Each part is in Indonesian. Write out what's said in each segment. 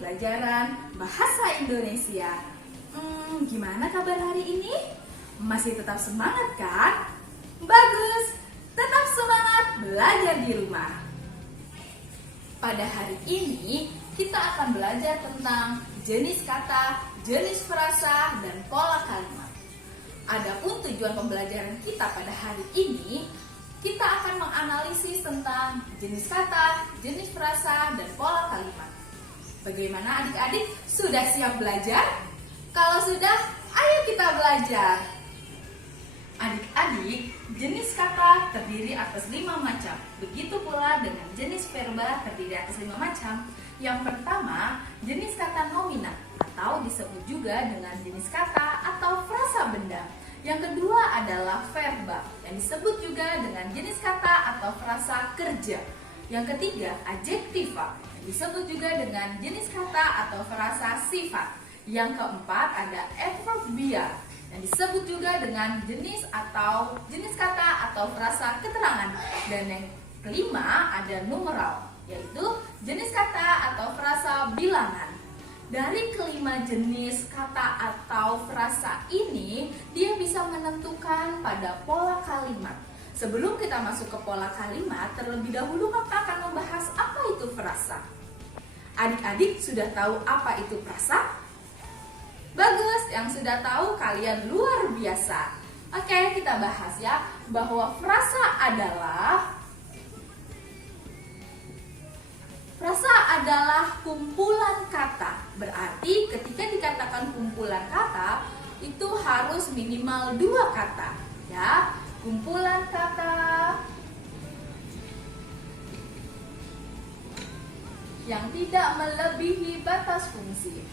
pelajaran Bahasa Indonesia. Gimana kabar hari ini? Masih tetap semangat kan? Bagus, tetap semangat belajar di rumah. Pada hari ini kita akan belajar tentang jenis kata, jenis frasa, dan pola kalimat. Adapun tujuan pembelajaran kita pada hari ini, kita akan menganalisis tentang jenis kata, jenis frasa, dan pola kalimat. Bagaimana adik-adik? Sudah siap belajar? Kalau sudah, ayo kita belajar. Adik-adik, jenis kata terdiri atas 5 macam. Begitu pula dengan jenis verba terdiri atas 5 macam. Yang pertama, jenis kata nominal atau disebut juga dengan jenis kata atau frasa benda. Yang kedua adalah verba yang disebut juga dengan jenis kata atau frasa kerja. Yang ketiga, adjektiva yang disebut juga dengan jenis kata atau frasa sifat. Yang keempat ada adverbia yang disebut juga dengan jenis kata atau frasa keterangan. Dan yang kelima ada numeral, yaitu jenis kata atau frasa bilangan. Dari kelima jenis kata atau frasa ini, dia bisa menentukan pada pola kalimat. Sebelum kita masuk ke pola kalimat, terlebih dahulu kita akan membahas apa itu frasa. Adik-adik sudah tahu apa itu frasa? Bagus, yang sudah tahu kalian luar biasa. Oke, kita bahas ya, bahwa frasa adalah kumpulan kata. Berarti ketika dikatakan kumpulan kata, itu harus minimal 2 kata, ya. Kumpulan kata yang tidak melebihi batas fungsi.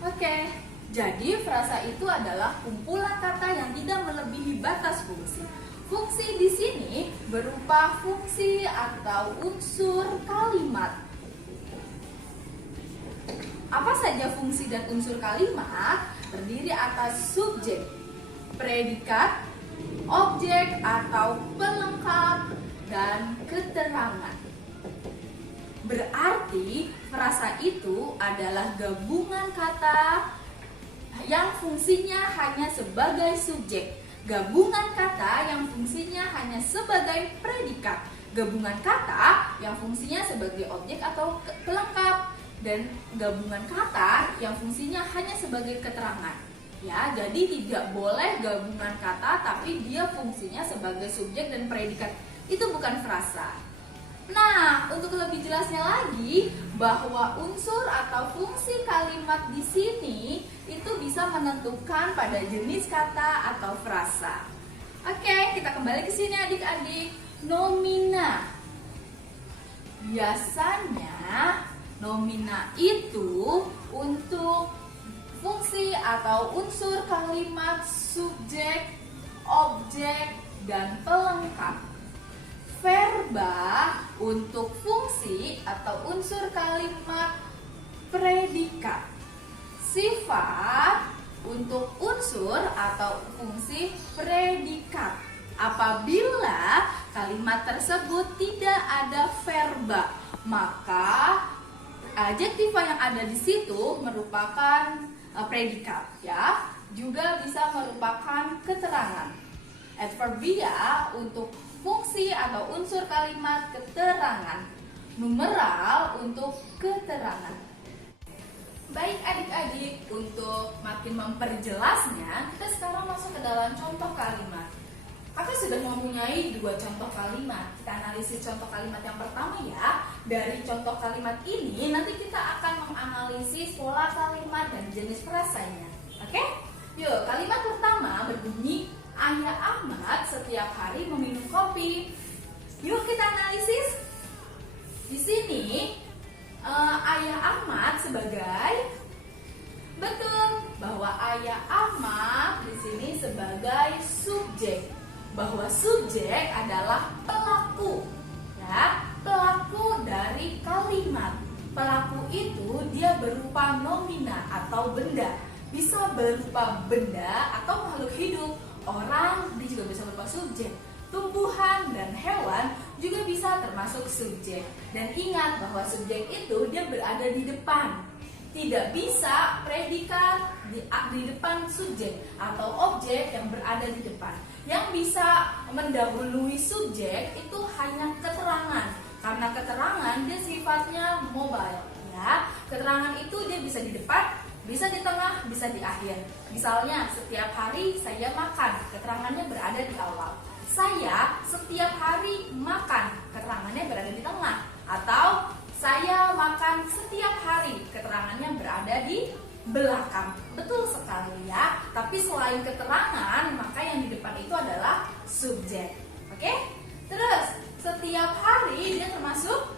Oke, jadi frasa itu adalah kumpulan kata yang tidak melebihi batas fungsi. Fungsi di sini berupa fungsi atau unsur kalimat. Apa saja fungsi dan unsur kalimat? Terdiri atas subjek, predikat, objek atau pelengkap, dan keterangan. Berarti frasa itu adalah gabungan kata yang fungsinya hanya sebagai subjek, gabungan kata yang fungsinya hanya sebagai predikat, gabungan kata yang fungsinya sebagai objek atau pelengkap, dan gabungan kata yang fungsinya hanya sebagai keterangan. Ya, jadi tidak boleh gabungan kata tapi dia fungsinya sebagai subjek dan predikat. Itu bukan frasa. Nah, untuk lebih jelasnya lagi, bahwa unsur atau fungsi kalimat di sini itu bisa menentukan pada jenis kata atau frasa. Oke, kita kembali ke sini adik-adik. Nomina. Biasanya nomina itu untuk fungsi atau unsur kalimat subjek, objek, dan pelengkap. Verba untuk fungsi atau unsur kalimat predikat. Sifat untuk unsur atau fungsi predikat. Apabila kalimat tersebut tidak ada verba, maka adjektiva yang ada di situ merupakan predikat, ya. Juga bisa merupakan keterangan. Adverbia untuk fungsi atau unsur kalimat keterangan. Numeral untuk keterangan. Baik adik-adik, untuk makin memperjelasnya, kita sekarang masuk ke dalam contoh kalimat. Kakak sudah mempunyai 2 contoh kalimat. Kita analisis contoh kalimat yang pertama ya. Dari contoh kalimat ini, nanti kita akan menganalisis pola kalimat dan jenis frasanya. Oke? Yuk, kalimat pertama berbunyi, Ayah Ahmad setiap hari meminum kopi. Yuk kita analisis. Di sini Ayah Ahmad sebagai, betul, bahwa Ayah Ahmad di sini sebagai subjek. Bahwa subjek adalah pelaku, ya, pelaku dari kalimat. Pelaku itu dia berupa nomina atau benda. bisa berupa benda atau makhluk hidup. Orang dia juga bisa berupa subjek. Tumbuhan dan hewan juga bisa termasuk subjek. Dan ingat bahwa subjek itu dia berada di depan. Tidak bisa predikat di depan subjek atau objek yang berada di depan. Yang bisa mendahului subjek itu hanya keterangan. Karena keterangan dia sifatnya mobile, ya. Keterangan itu dia bisa di depan, bisa di tengah, bisa di akhir. Misalnya, setiap hari saya makan, keterangannya berada di awal. Saya setiap hari makan, keterangannya berada di tengah. Atau saya makan setiap hari, keterangannya berada di belakang. Betul sekali ya. Tapi selain keterangan, maka yang di depan itu adalah subjek. Oke? Terus, setiap hari dia termasuk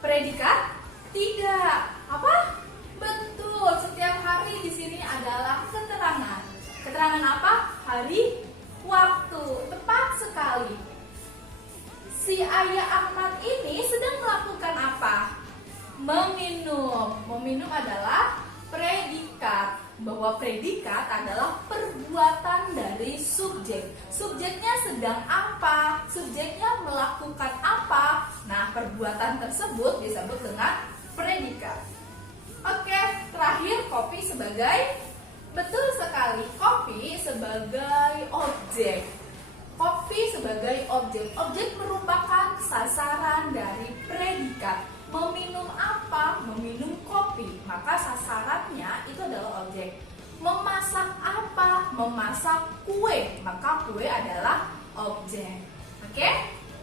predikat? Tidak. Apa? Betul. Setiap hari di sini adalah keterangan. Keterangan apa? Hari, waktu. Tepat sekali. Si Ayah Ahmad ini sedang melakukan apa? Meminum. Meminum adalah predikat. Bahwa predikat adalah perbuatan dari subjek. Subjeknya sedang apa? Subjeknya melakukan apa? Nah, perbuatan tersebut disebut dengan predikat. Oke, terakhir kopi sebagai, betul sekali, kopi sebagai objek. Kopi sebagai objek. Objek merupakan sasaran dari predikat. Meminum apa? Meminum kopi. Maka sasarannya itu adalah objek. Memasak apa? Memasak kue. Maka kue adalah objek. Oke?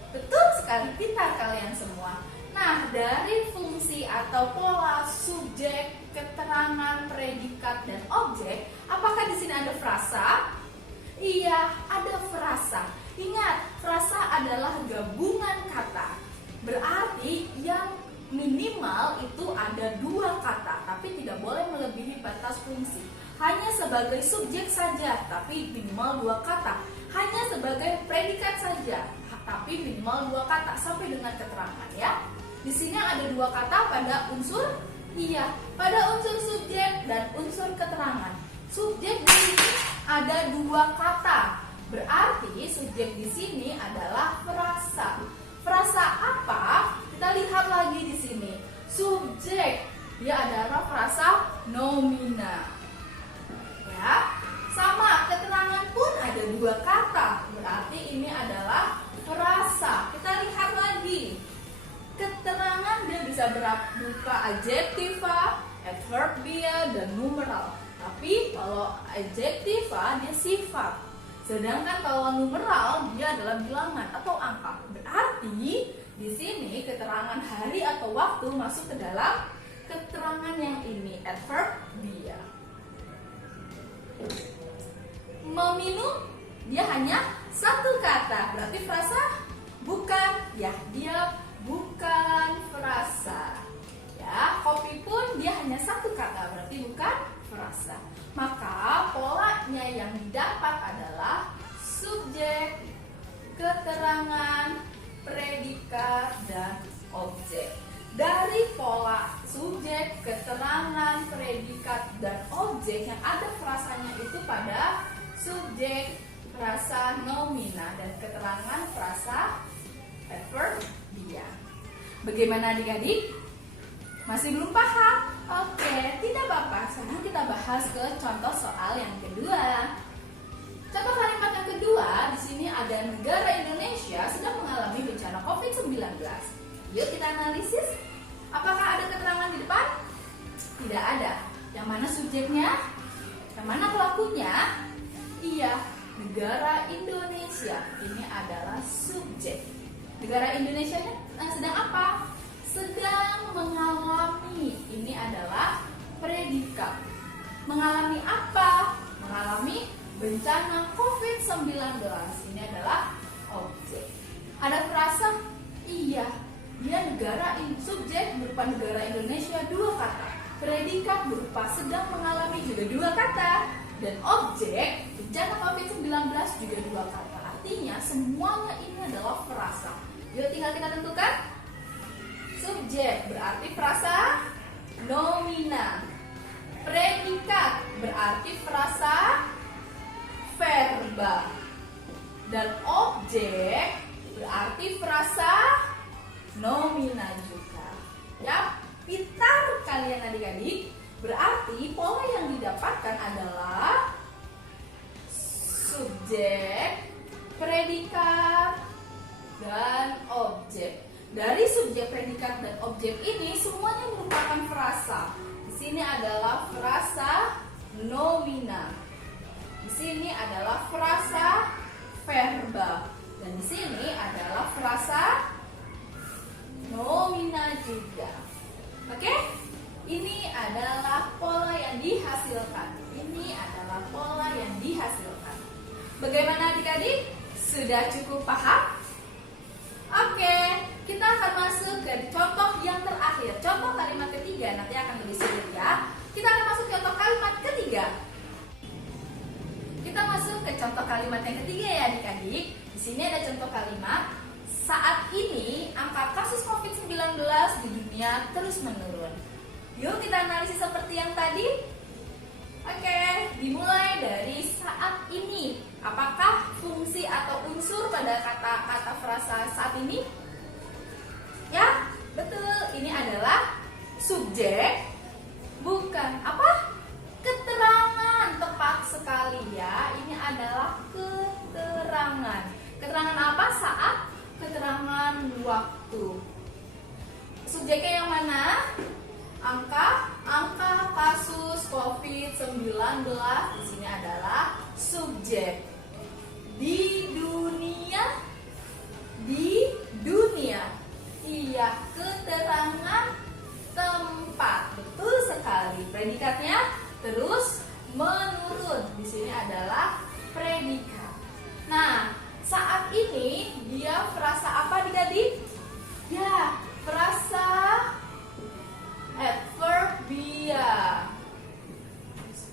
Betul sekali, pintar kalian semua. Nah, dari fungsi atau pola subjek, keterangan, predikat, dan objek, apakah di sini ada frasa? Iya, ada frasa. Ingat, frasa adalah gabungan kata. Berarti yang minimal itu ada 2 kata, tapi tidak boleh melebihi batas fungsi. Hanya sebagai subjek saja, tapi minimal 2 kata. Hanya sebagai predikat saja, tapi minimal 2 kata sampai dengan keterangan ya. Di sini ada 2 kata pada unsur, iya, pada unsur subjek dan unsur keterangan. Subjek di sini ada 2 kata. Berarti subjek di sini adalah frasa. Frasa apa? Kita lihat lagi di sini. Subjek dia adalah frasa nomina. Ya, sama keterangan pun ada 2 kata. Berarti ini adalah frasa. Kita lihat lagi. Keterangan dia bisa berupa adjektiva, adverbia, dan numeral. Tapi kalau adjektiva dia sifat. Sedangkan kalau numeral dia adalah bilangan atau angka. Berarti di sini keterangan hari atau waktu masuk ke dalam keterangan yang ini, adverbia. Meminum dia hanya 1 kata. Berarti frasa? Bukan. Ya, dia bukan frasa. Ya, kopi pun dia hanya 1 kata. Berarti bukan frasa. Maka polanya yang didapat adalah subjek, keterangan, predikat, dan objek. Dari pola subjek, keterangan, predikat, dan objek yang ada frasanya itu pada subjek, frasa nomina, dan keterangan frasa adverbia. Bagaimana adik-adik? Masih belum paham? Oke, tidak apa-apa. Sekarang kita bahas ke contoh soal yang kedua. Contoh kalimat yang kedua, di sini ada negara Indonesia sedang mengalami bencana COVID-19. Yuk kita analisis. Apakah ada keterangan di depan? Tidak ada. Yang mana subjeknya? Yang mana pelakunya? Iya, negara Indonesia. Ini adalah subjek. Negara Indonesia sedang apa? Sedang mengalami. Ini adalah predikat. Mengalami apa? Mengalami bencana COVID-19. Ini adalah objek. Ada frasa? Iya. Dia negara, subjek berupa negara Indonesia 2 kata. Predikat berupa sedang mengalami juga 2 kata. Dan objek bencana COVID-19 juga 2 kata. Artinya semuanya ini adalah frasa. Yuk tinggal kita tentukan. Subjek berarti frasa nomina. Predikat berarti frasa verba. Dan objek berarti frasa nomina juga. Ya, pintar kalian adik-adik. Berarti pola yang didapatkan adalah subjek, predikat, dan objek. Dari subjek, predikat, dan objek ini semuanya merupakan frasa. Di sini adalah frasa nomina. Di sini adalah frasa verba. Dan di sini adalah frasa nomina juga. Oke? Ini adalah pola yang dihasilkan. Ini adalah pola yang dihasilkan. Bagaimana adik-adik? Sudah cukup paham? Oke, kita akan masuk ke contoh yang terakhir. Contoh kalimat ketiga, nanti akan lebih sulit ya. Kita akan masuk contoh kalimat ketiga. Kita masuk ke contoh kalimat yang ketiga ya adik-adik. Di sini ada contoh kalimat. Saat ini angka kasus COVID-19 di dunia terus menurun. Yuk kita analisis seperti yang tadi. Oke, dimulai dari saat ini. Apakah fungsi atau unsur pada kata-kata frasa saat ini? Ya, betul. Ini adalah subjek. Bukan apa? Keterangan. Tepat sekali ya. Ini adalah keterangan. Keterangan apa? Saat. Keterangan waktu. Subjeknya yang mana? Angka kasus COVID-19 di sini adalah subjek. Di dunia. Iya, keterangan tempat. Betul sekali. Predikatnya terus menurun. Di sini adalah predikat. Nah, saat ini dia frasa apa adik-adik? Ya, frasa adverbia.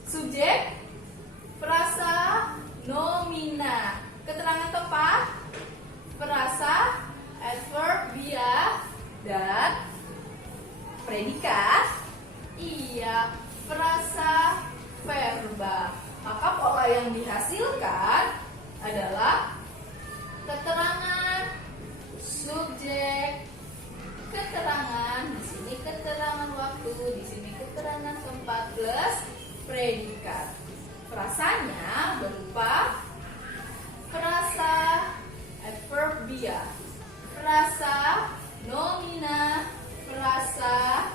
Subjek, frasa nomina. Keterangan tempat, frasa adverbia. Dan predikat, iya, frasa verba. Maka pola yang dihasilkan adalah keterangan, subjek, keterangan, di sini keterangan waktu, di sini keterangan tempat plus predikat. Frasanya berupa frasa adverbia, frasa nomina, frasa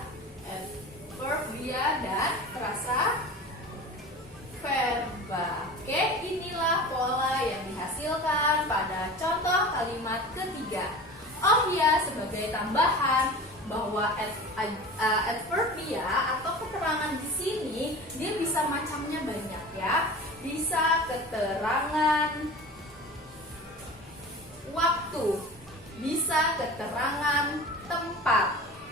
adverbia, dan frasa verba. Oke, inilah pola yang dihasilkan pada contoh kalimat ketiga. Oh ya, sebagai tambahan bahwa adverbia atau keterangan di sini dia bisa macamnya banyak ya. Bisa keterangan waktu, bisa keterangan tempat,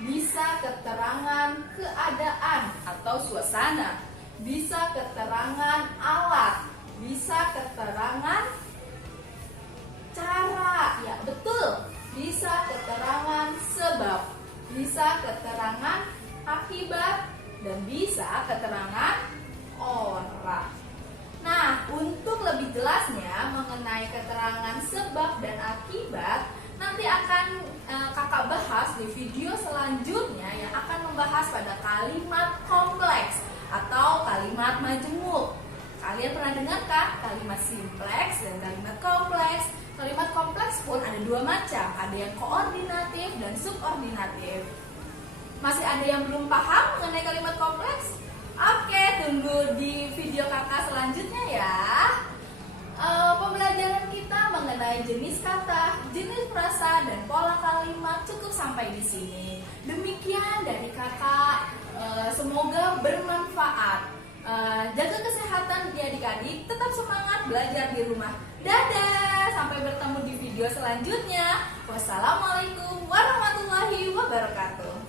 bisa keterangan keadaan atau suasana, bisa keterangan alat, bisa keterangan cara, ya betul. Bisa keterangan sebab, bisa keterangan akibat, dan bisa keterangan orang. Nah, untuk lebih jelasnya mengenai keterangan sebab dan akibat, nanti akan kakak bahas di video selanjutnya yang akan membahas pada kalimat kompleks atau kalimat majemuk. Kalian pernah dengar kan kalimat simpleks dan kalimat kompleks? Kalimat kompleks pun ada dua macam, ada yang koordinatif dan subordinatif. Masih ada yang belum paham mengenai kalimat kompleks? Oke, tunggu di video kakak selanjutnya ya. Pembelajaran kita mengenai jenis kata, jenis frasa, dan pola kalimat cukup sampai di sini. Demikian dari kakak, semoga bermanfaat. Jaga kesehatan ya adik-adik, tetap semangat belajar di rumah. Dadah, sampai bertemu di video selanjutnya. Wassalamualaikum warahmatullahi wabarakatuh.